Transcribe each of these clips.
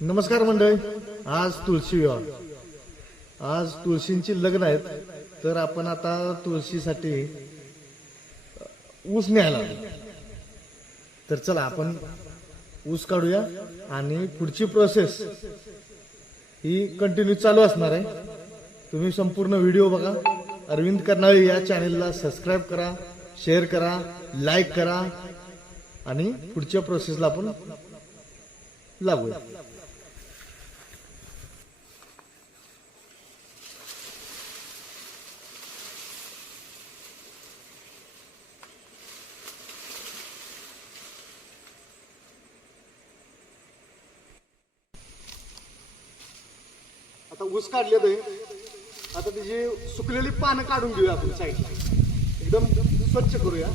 नमस्कार मंडळी आज तुळशी विवाह. आज तुळशींची लग्न आहेत तर आपण आता तुळशीसाठी ऊस न्यायला तर चला आपण ऊस काढूया आणि पुढची प्रोसेस ही कंटिन्यू चालू असणार आहे. तुम्ही संपूर्ण व्हिडिओ बघा. अरविंद कर्नाळे या चॅनेलला सबस्क्राईब करा शेअर करा लाईक करा आणि पुढच्या प्रोसेसला आपण लागूया. ऊस काढले ते आता त्याची सुकलेली पानं काढून घेऊया आपण साईडला एकदम स्वच्छ करूया.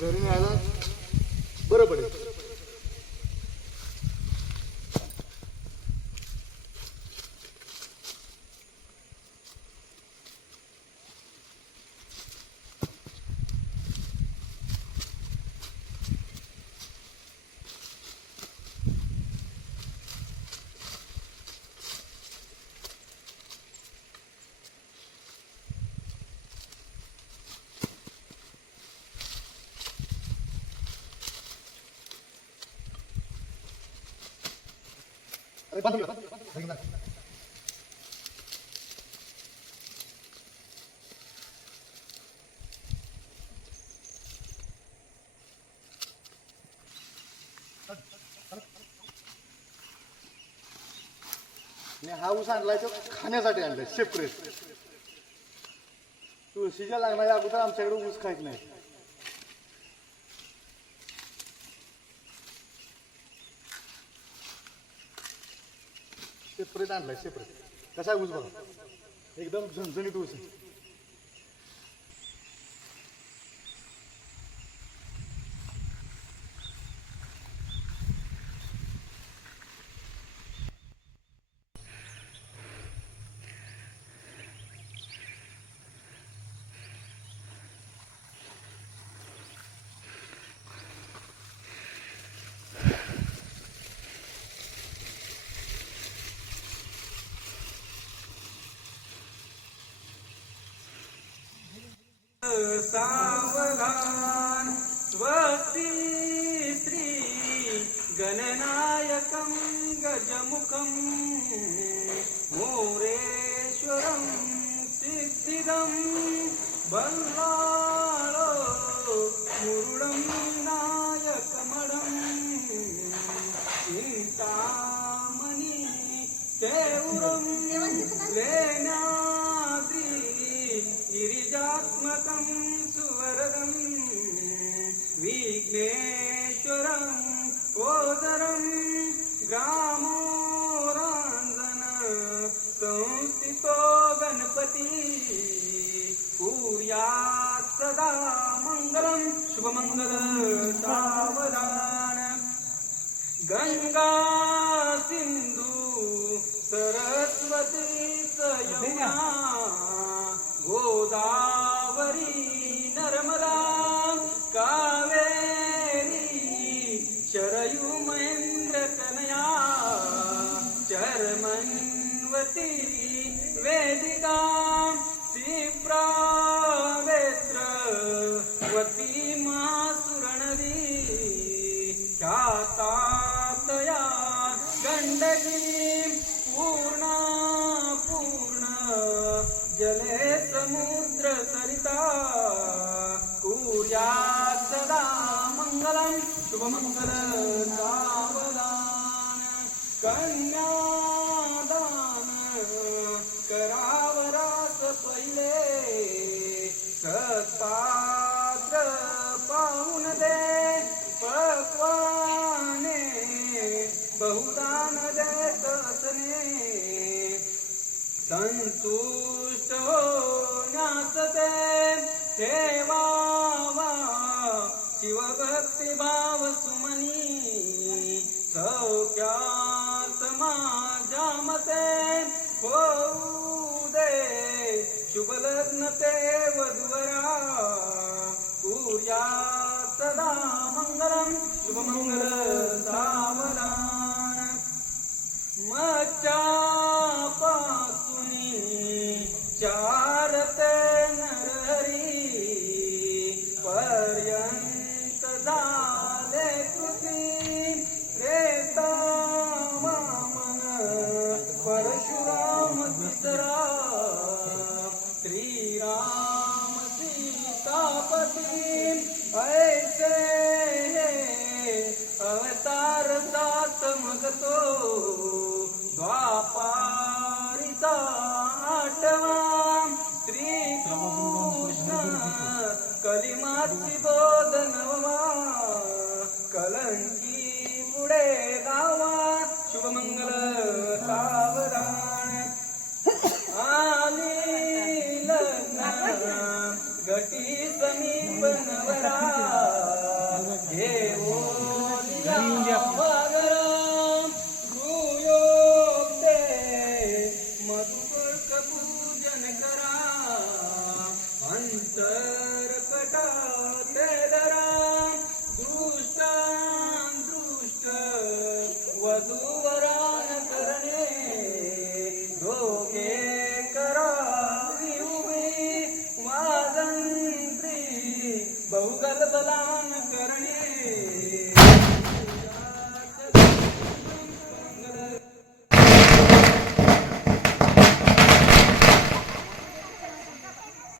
घरी न्यायला बरं पडेल हा ऊस आणलाय तो खाण्यासाठी आणलाय सेपरेट तुळशीच्या लागणाऱ्या अगोदर आमच्याकडे ऊस खायच नाही. सेपरेट आणलाय सेपरेट कसा आहे ऊस बघा? एकदम झणझणीत ऊस आहे. सावधान स्वस्ति श्री गणनायकं गजमुखं मोरेश्वरं सिद्धिदं बल्ला गिरिजात्मकं सुवरदं विघ्नेश्वरं ओदरं ग्रामोराञ्जन संस्थितो गणपती कुर्यात् सदा मङ्गलं शुभमङ्गल सावधान। गङ्गा शरयू महेंद्र कनया चरमन्वती वेदिका क्षिप्रावेत्र वती महासुरनदी ख्यातातया गण्डकी शुभमङ्गल सावधान कन्यादान करावरास पहिले सत्पात्र पाहून दे पक्वाने बहुदान देत असने संतुष्ट हो ते ठेवावा शिवभक्ती भाव सुमनी सौख्यात माझ्या मते. होऊ दे शुभलग्न ते वधुवरा कुर्यात् सदा मङ्गलं शुभमङ्गल सावधान. ऐसे अवतार सात मग तो द्वापारिता आठवा श्रीकृष्ण कलिमाची बोल વસુવરાન કરને ભોગે કરાવી ઊભી વાદંત્રી બહુગલ બલાન કરણે.